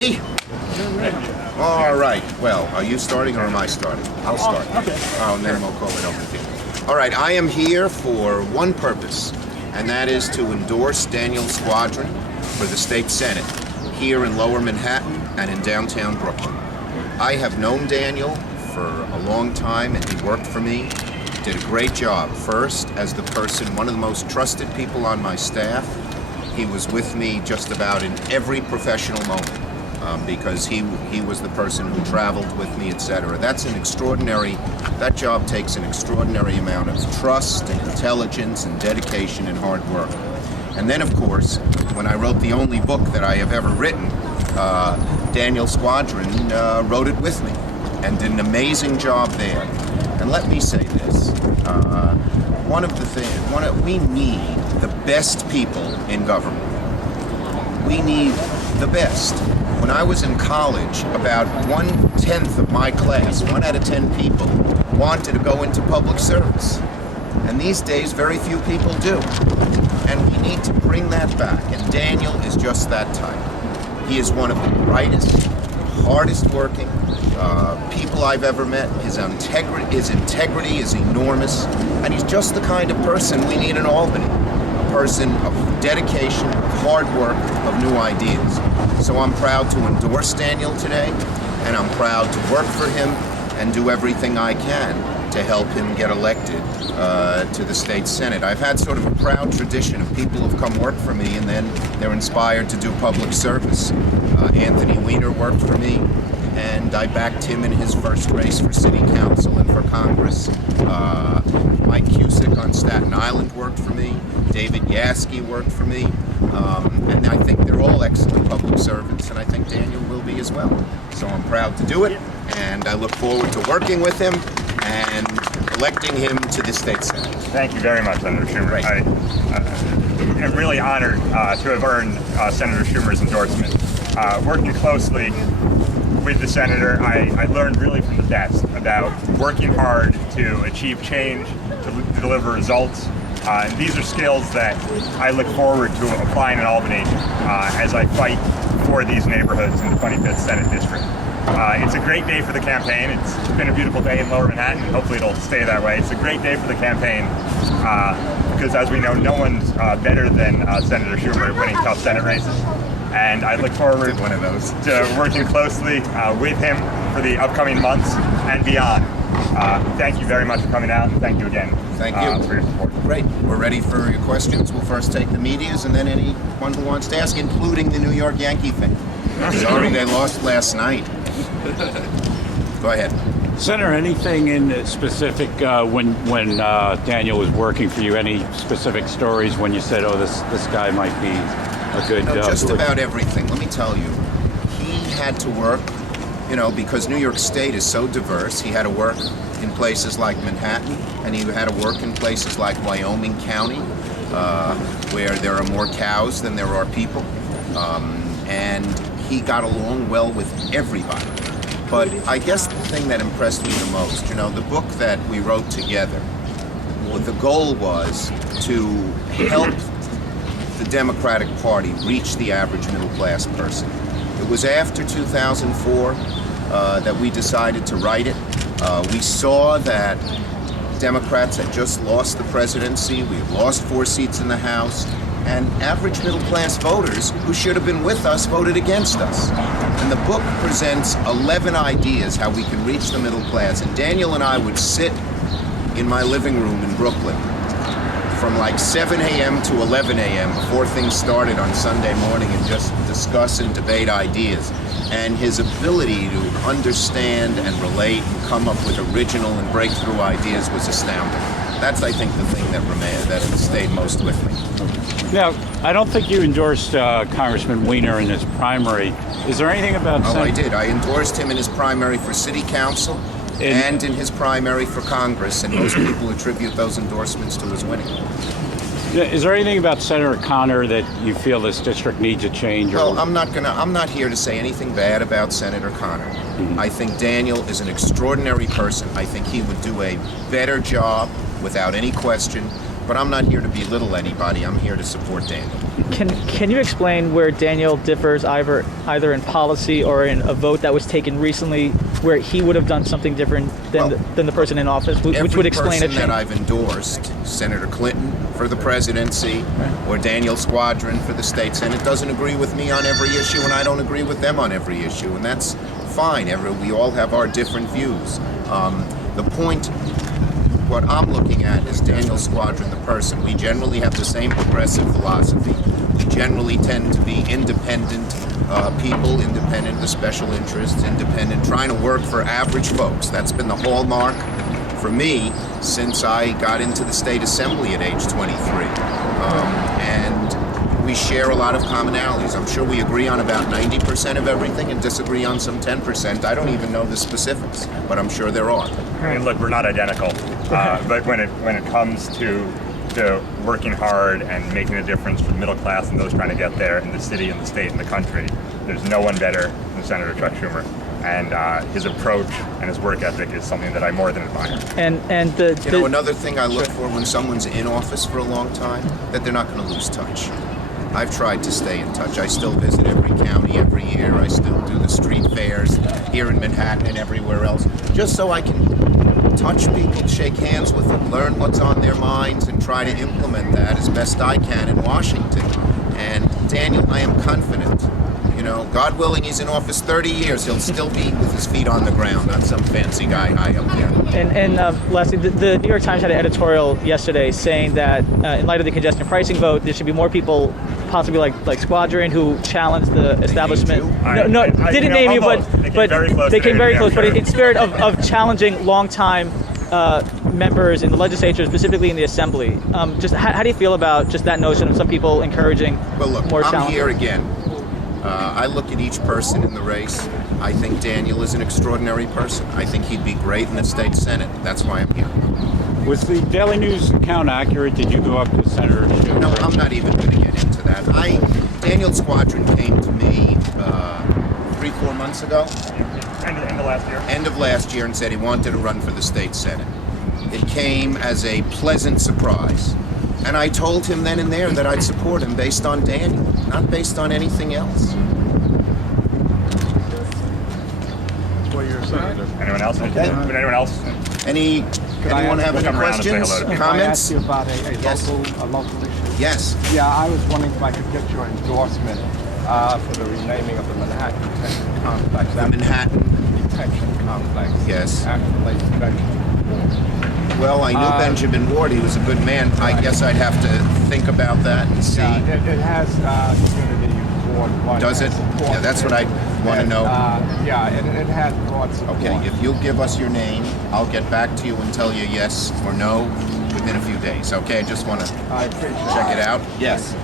All right. Well, are you starting or am I starting? I'll start. Okay. Oh, and then we'll call it open field. All right. I am here for one purpose, and that is to endorse Daniel Squadron for the state senate here in Lower Manhattan and in downtown Brooklyn. I have known Daniel for a long time, and he worked for me. Did a great job. First, as the person, one of the most trusted people on my staff. He was with me just about in every professional moment. Because he was the person who traveled with me, etc. That job takes an extraordinary amount of trust and intelligence and dedication and hard work. And then, of course, when I wrote the only book that I have ever written, Daniel Squadron wrote it with me and did an amazing job there. And let me say this, we need the best people in government. We need the best. When I was in college, about 1/10 of my class, 1 out of 10 people, wanted to go into public service. And these days, very few people do. And we need to bring that back. And Daniel is just that type. He is one of the brightest, hardest working people I've ever met. His integrity is enormous. And he's just the kind of person we need in Albany. A person of dedication, of hard work, of new ideas. So I'm proud to endorse Daniel today, and I'm proud to work for him and do everything I can to help him get elected to the state senate. I've had sort of a proud tradition of people who've come work for me and then they're inspired to do public service. Anthony Weiner worked for me, and I backed him in his first race for city council and for Congress. Mike Cusick on Staten Island worked for me. David Yaski worked for me. And I think they're all excellent public servants, and I think Daniel will be as well. So I'm proud to do it, and I look forward to working with him and electing him to the state senate. Thank you very much, Senator Schumer. Right. I am really honored to have earned Senator Schumer's endorsement. Working closely with the senator, I learned really from the best about working hard to achieve change, to deliver results. And these are skills that I look forward to applying in Albany as I fight for these neighborhoods in the 25th Senate District. It's a great day for the campaign. It's been a beautiful day in Lower Manhattan, and hopefully it'll stay that way. It's a great day for the campaign because, as we know, no one's better than Senator Schumer at winning tough Senate races. And I look forward to working closely with him for the upcoming months and beyond. Thank you very much for coming out, and thank you again Thank you. For your support. Great. We're ready for your questions. We'll first take the medias and then anyone who wants to ask, including the New York Yankee fan. Sorry they lost last night. Go ahead. Senator, anything in specific when Daniel was working for you, any specific stories when you said, oh, this guy might be a good... Just about everything. Let me tell you, he had to work, because New York State is so diverse. He had to work in places like Manhattan, and he had to work in places like Wyoming County, where there are more cows than there are people. And he got along well with everybody. But I guess the thing that impressed me the most, the book that we wrote together, the goal was to help the Democratic Party reach the average middle-class person. It was after 2004 that we decided to write it. We saw that Democrats had just lost the presidency. We had lost 4 seats in the House. And average middle-class voters who should have been with us voted against us. And the book presents 11 ideas how we can reach the middle class. And Daniel and I would sit in my living room in Brooklyn from like 7 a.m. to 11 a.m. before things started on Sunday morning and just discuss and debate ideas. And his ability to understand and relate and come up with original and breakthrough ideas was astounding. That's, I think, the thing that stayed most with me. Now, I don't think you endorsed Congressman Weiner in his primary. Is there anything about... I did. I endorsed him in his primary for city council and in his primary for Congress, and most people attribute those endorsements to his winning. Is there anything about Senator Connor that you feel this district needs a change? Well, I'm not here to say anything bad about Senator Connor. Mm-hmm. I think Daniel is an extraordinary person. I think he would do a better job without any question. But I'm not here to belittle anybody. I'm here to support Daniel. Can you explain where Daniel differs either in policy or in a vote that was taken recently where he would have done something different than the person in office, which would explain every person it? that I've endorsed, Senator Clinton for the presidency or Daniel Squadron for the state senate, doesn't agree with me on every issue, and I don't agree with them on every issue, and that's fine. We all have our different views. The point, what I'm looking at is Daniel Squadron, the person. We generally have the same progressive philosophy. We generally tend to be independent people, independent of special interests, independent, trying to work for average folks. That's been the hallmark for me since I got into the state assembly at age 23. And we share a lot of commonalities. I'm sure we agree on about 90% of everything and disagree on some 10%. I don't even know the specifics, but I'm sure there are. I mean, look, we're not identical, but when it comes to working hard and making a difference for the middle class and those trying to get there in the city and the state and the country, there's no one better than Senator Chuck Schumer. And his approach and his work ethic is something that I more than admire. And another thing I look for when someone's in office for a long time, that they're not going to lose touch. I've tried to stay in touch. I still visit every county every year. I still do the street fairs here in Manhattan and everywhere else, just so I can touch people, shake hands with them, learn what's on their minds, and try to implement that as best I can in Washington. And Daniel, I am confident. God willing, he's in office 30 years. He'll still be with his feet on the ground, not some fancy guy high up there. And lastly, the New York Times had an editorial yesterday saying that in light of the congestion pricing vote, there should be more people, possibly like Squadron, who challenged the establishment. Didn't name you, but they came very close. But in spirit of challenging longtime members in the legislature, specifically in the assembly, just how do you feel about just that notion of some people encouraging more challenge? I'm here again. I look at each person in the race. I think Daniel is an extraordinary person. I think he'd be great in the state senate. That's why I'm here. Was the Daily News account accurate? Did you go up to Senator Schumer? No, I'm not even going to get into that. Daniel Squadron came to me 3-4 months ago. End of last year. End of last year, and said he wanted to run for the state senate. It came as a pleasant surprise. And I told him then and there that I'd support him based on Daniel, not based on anything else. Well, you're a senator. Anyone else? Okay. Would anyone else? Anyone have any come around and say questions, hello to me? Can I ask comments? you about Yes. a local issue? Yes. Yeah, I was wondering if I could get your endorsement for the renaming of the Manhattan Detention Complex. The Manhattan. Detention Complex. Yes. After the late Benjamin. Well, I knew Benjamin Ward. He was a good man. I guess I'd have to think about that and see. Yeah, it has community board. Does it? Yeah, that's what I want to know. Yeah, it has broad support. Okay, if you'll give us your name, I'll get back to you and tell you yes or no within a few days. Okay, I just want to I appreciate check it out. Yes.